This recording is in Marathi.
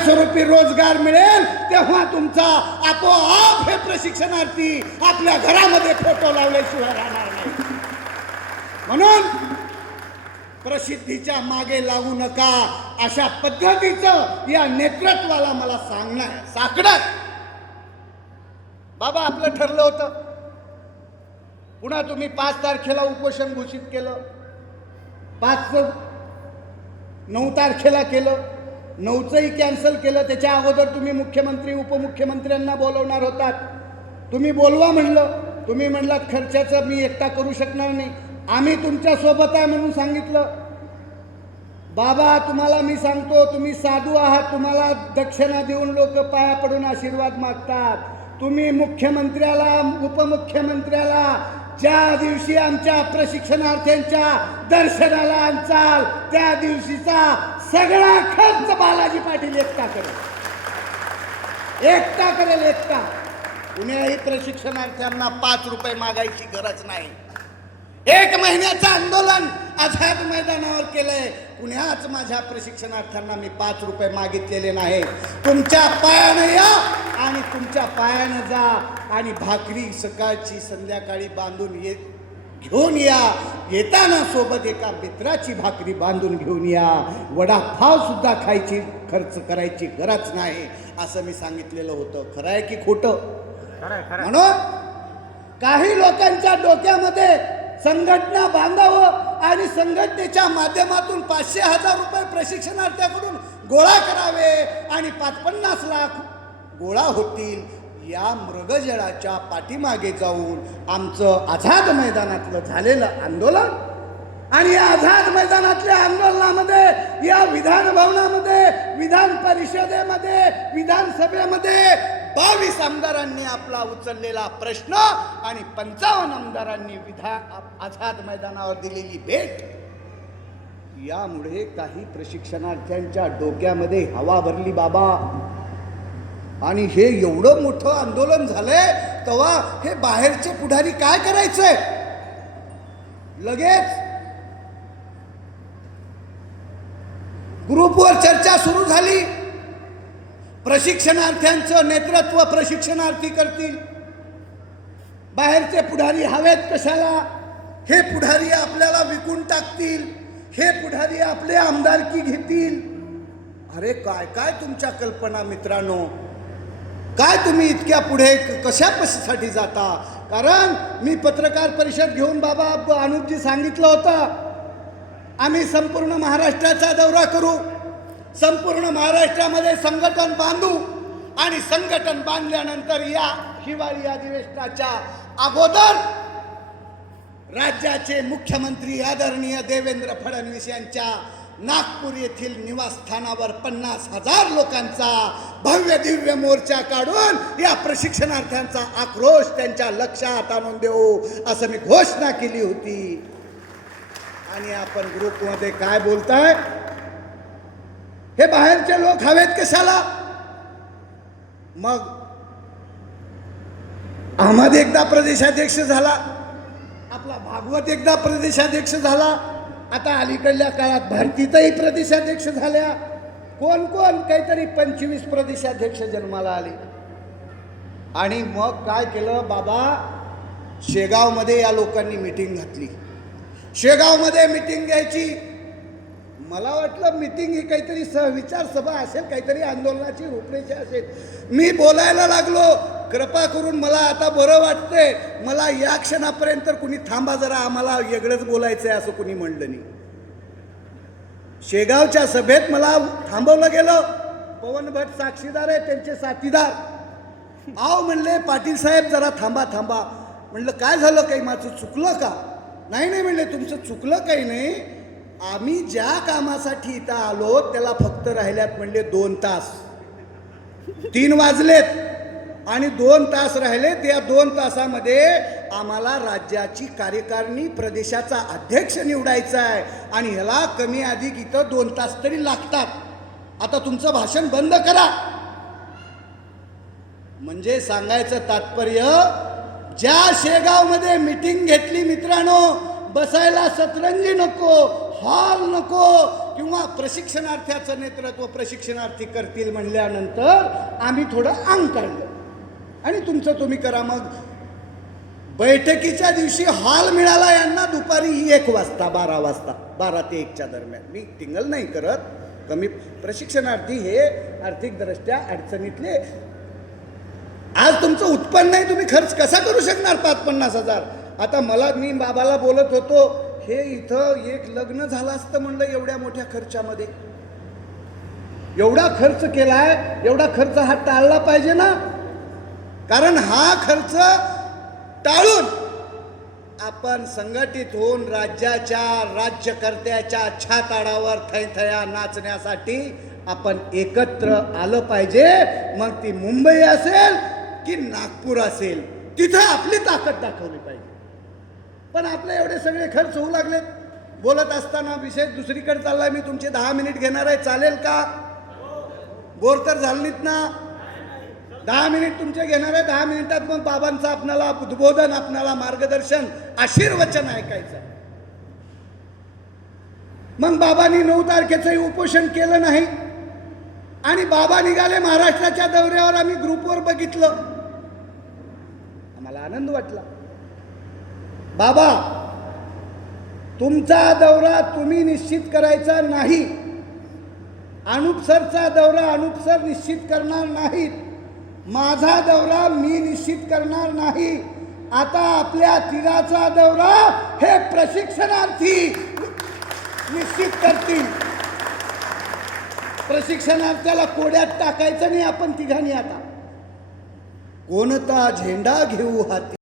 कायमस्वरूपी रोजगार मिळेल तेव्हा तुमचा आपोआप हे प्रशिक्षणार्थी आपल्या घरामध्ये फोटो लावल्याशिवाय राहणार नाही. म्हणून प्रसिद्धीच्या मागे लागू नका. अशा पद्धतीचं या नेतृत्वाला मला सांगणार साकडं बाबा आपलं ठरलं होतं. पुन्हा तुम्ही पाच तारखेला उपोषण घोषित केलं. पाच नऊ तारखेला केलं. नऊचंही कॅन्सल केलं त्याच्या अगोदर तुम्ही मुख्यमंत्री उपमुख्यमंत्र्यांना बोलवणार होतात. तुम्ही बोलवा म्हणलं. तुम्ही म्हणलात खर्चाचं मी एकटा करू शकणार नाही. आम्ही तुमच्यासोबत आहे म्हणून सांगितलं. बाबा तुम्हाला मी सांगतो तुम्ही साधू आहात तुम्हाला दक्षिणा देऊन लोक पाया पडून आशीर्वाद मागतात. तुम्ही मुख्यमंत्र्याला उपमुख्यमंत्र्याला ज्या दिवशी आमच्या प्रशिक्षणार्थ्यांच्या दर्शनाला आणचाल त्या दिवशीचा सगळा खर्च बालाजी पाटील एकटा करेल. एकटा करेल एकटा. कुण्याही प्रशिक्षणार्थ्यांना पाच रुपये मागायची गरज नाही. एक महिन्याचं आंदोलन आझाद मैदानावर केलंय. कुण्याच माझ्या प्रशिक्षणार्थ्यांना मी पाच रुपये मागितलेले नाही. तुमच्या पायानं या आणि तुमच्या पायानं जा आणि भाकरी सकाळची संध्याकाळी बांधून येत घेऊन या. येताना सोबत एका मित्राची भाकरी बांधून घेऊन या. वडापाव सुद्धा खायची खर्च करायची गरज नाही असं मी सांगितलेलं होतं. खरं आहे की खोटं? म्हणून काही लोकांच्या डोक्यामध्ये संघटना बांधावं आणि संघटनेच्या माध्यमातून पाचशे हजार रुपये प्रशिक्षणार्थ्याकडून गोळा करावे आणि पाच पन्नास लाख गोळा होतील. या मृगजळाच्या पाठीमागे जाऊन आमचं आझाद मैदानातलं झालेलं आंदोलन आणि या आझाद मैदानातल्या आंदोलनामध्ये या विधान भवनामध्ये विधान परिषदेमध्ये विधानसभेमध्ये बावीस आमदारांनी आपला उचललेला प्रश्न आणि पंचावन्न आमदारांनी विधान आझाद मैदानावर दिलेली भेट. यामुळे काही प्रशिक्षणार्थ्यांच्या डोक्यामध्ये हवा भरली बाबा. आणि हे एवढं मोठं आंदोलन झालंय तेव्हा हे बाहेरचे पुढारी काय करायचंय? लगेच ग्रुपवर चर्चा सुरू झाली. प्रशिक्षणार्थ्यांचं नेतृत्व प्रशिक्षणार्थी करतील. बाहेरचे पुढारी हवेत कशाला? हे पुढारी आपल्याला विकून टाकतील. हे पुढारी आपले आमदारकी घेतील. अरे काय काय तुमच्या कल्पना मित्रांनो? काय तुम्ही इतक्या पुढे कशा कशासाठी जाता? कारण मी पत्रकार परिषद घेऊन बाबा अनुपजी सांगितलं होतं आम्ही संपूर्ण महाराष्ट्राचा दौरा करू संपूर्ण महाराष्ट्रामध्ये संघटन बांधू आणि संघटन बांधल्यानंतर या हिवाळी अधिवेशनाच्या अगोदर राज्याचे मुख्यमंत्री आदरणीय देवेंद्र फडणवीस यांच्या नागपूर येथील निवासस्थानावर पन्नास हजार लोकांचा भव्य दिव्य मोर्चा काढून या प्रशिक्षणार्थ्यांचा आक्रोश त्यांच्या लक्षात आणून देऊ असं मी घोषणा केली होती. आणि आपण ग्रुपमध्ये काय बोलताय? हे बाहेरचे लोक हवेत कशाला? मग अहमद एकदा प्रदेशाध्यक्ष झाला आपला भागवत एकदा प्रदेशाध्यक्ष झाला आता अलीकडल्या काळात भारतीतही प्रदेशाध्यक्ष झाल्या. कोण कोण? काहीतरी पंचवीस प्रदेशाध्यक्ष जन्माला आले. आणि मग काय केलं? बाबा शेगावमध्ये या लोकांनी मिटिंग घातली. शेगावमध्ये मिटिंग घ्यायची. मला वाटलं मिटिंग ही काहीतरी सहविचार सभा असेल काहीतरी आंदोलनाची रूपरेषा असेल. मी बोलायला लागलो कृपा करून मला आता बरं वाटतंय. मला या क्षणापर्यंत कुणी थांबा जरा आम्हाला वेगळंच बोलायचं आहे असं कुणी म्हणलं नाही. शेगावच्या सभेत मला थांबवलं गेलं. पवन भट साक्षीदार आहे त्यांचे साथीदार. आव म्हणले पाटील साहेब जरा थांबा थांबा. म्हणलं काय झालं काही? माझं चुकलं का? नाही नाही म्हणले तुमचं चुकलं काही नाही. आम्ही ज्या कामासाठी इथं आलो त्याला फक्त राहिल्यात म्हणले दोन तास. तीन वाजलेत आणि दोन तास राहिले त्या दोन तासामध्ये आम्हाला राज्याची कार्यकारिणी प्रदेशाचा अध्यक्ष निवडायचा आहे आणि ह्याला कमी अधिक इथं दोन तास तरी लागतात. आता तुमचं भाषण बंद करा. म्हणजे सांगायचं तात्पर्य ज्या शेगावमध्ये मिटिंग घेतली मित्रांनो बसायला सतरंजी नको हॉल नको. किंवा प्रशिक्षणार्थ्याचं नेतृत्व प्रशिक्षणार्थी करतील म्हणल्यानंतर आम्ही थोडं अंग काढलं. आणि तुमचं तुम्ही करा मग. बैठकीच्या दिवशी हॉल मिळाला यांना दुपारी एक वाजता बारा वाजता बारा ते एकच्या दरम्यान. मी टिंगल नाही करत. कमी प्रशिक्षणार्थी हे आर्थिकदृष्ट्या अडचणीतले. आज तुमचं उत्पन्न आहे तुम्ही खर्च कसा करू शकणार पाच पन्नास हजार? आता मला मी बाबाला बोलत होतो हे इथं एक लग्न झालं असतं म्हणलं एवढ्या मोठ्या खर्चामध्ये. एवढा खर्च केलाय एवढा खर्च हा टाळला पाहिजे ना. कारण हा खर्च टाळून आपण संघटित होऊन राज्याच्या राज्यकर्त्याच्या छाताडावर थैथया नाचण्यासाठी आपण एकत्र आलं पाहिजे. मग ती मुंबई असेल की नागपूर असेल तिथं आपली ताकद दाखवली पाहिजे. पण आपले एवढे सगळे खर्च होऊ लागलेत. बोलत असताना विषय दुसरीकडे चाललाय मी तुमचे दहा मिनिट घेणार आहे चालेल का? बोर तर ना? दहा मिनिट तुमचे घेणार आहे दहा मिनिटात मग बाबांचं आपणाला उद्बोधन आपणाला मार्गदर्शन आशीर्वचन ऐकायचं. मग बाबांनी नऊ तारखेचंही उपोषण केलं नाही. आणि बाबा निघाले महाराष्ट्राच्या दौऱ्यावर आम्ही ग्रुपवर बघितलं. आम्हाला आनंद वाटला. बाबा तुमचा दौरा तुम्ही निश्चित करायचा नाही. अनुपसरचा दौरा अनुपसर निश्चित करणार नाहीत. माझा दौरा मी निश्चित करणार नाही. आता आपल्या तीराचा दौरा हे प्रशिक्षणार्थी निश्चित करतील. प्रशिक्षणार्थ्याला कोड्यात टाकायचं नाही आपण तिघांनी आता. कोणता झेंडा घेऊ हाती?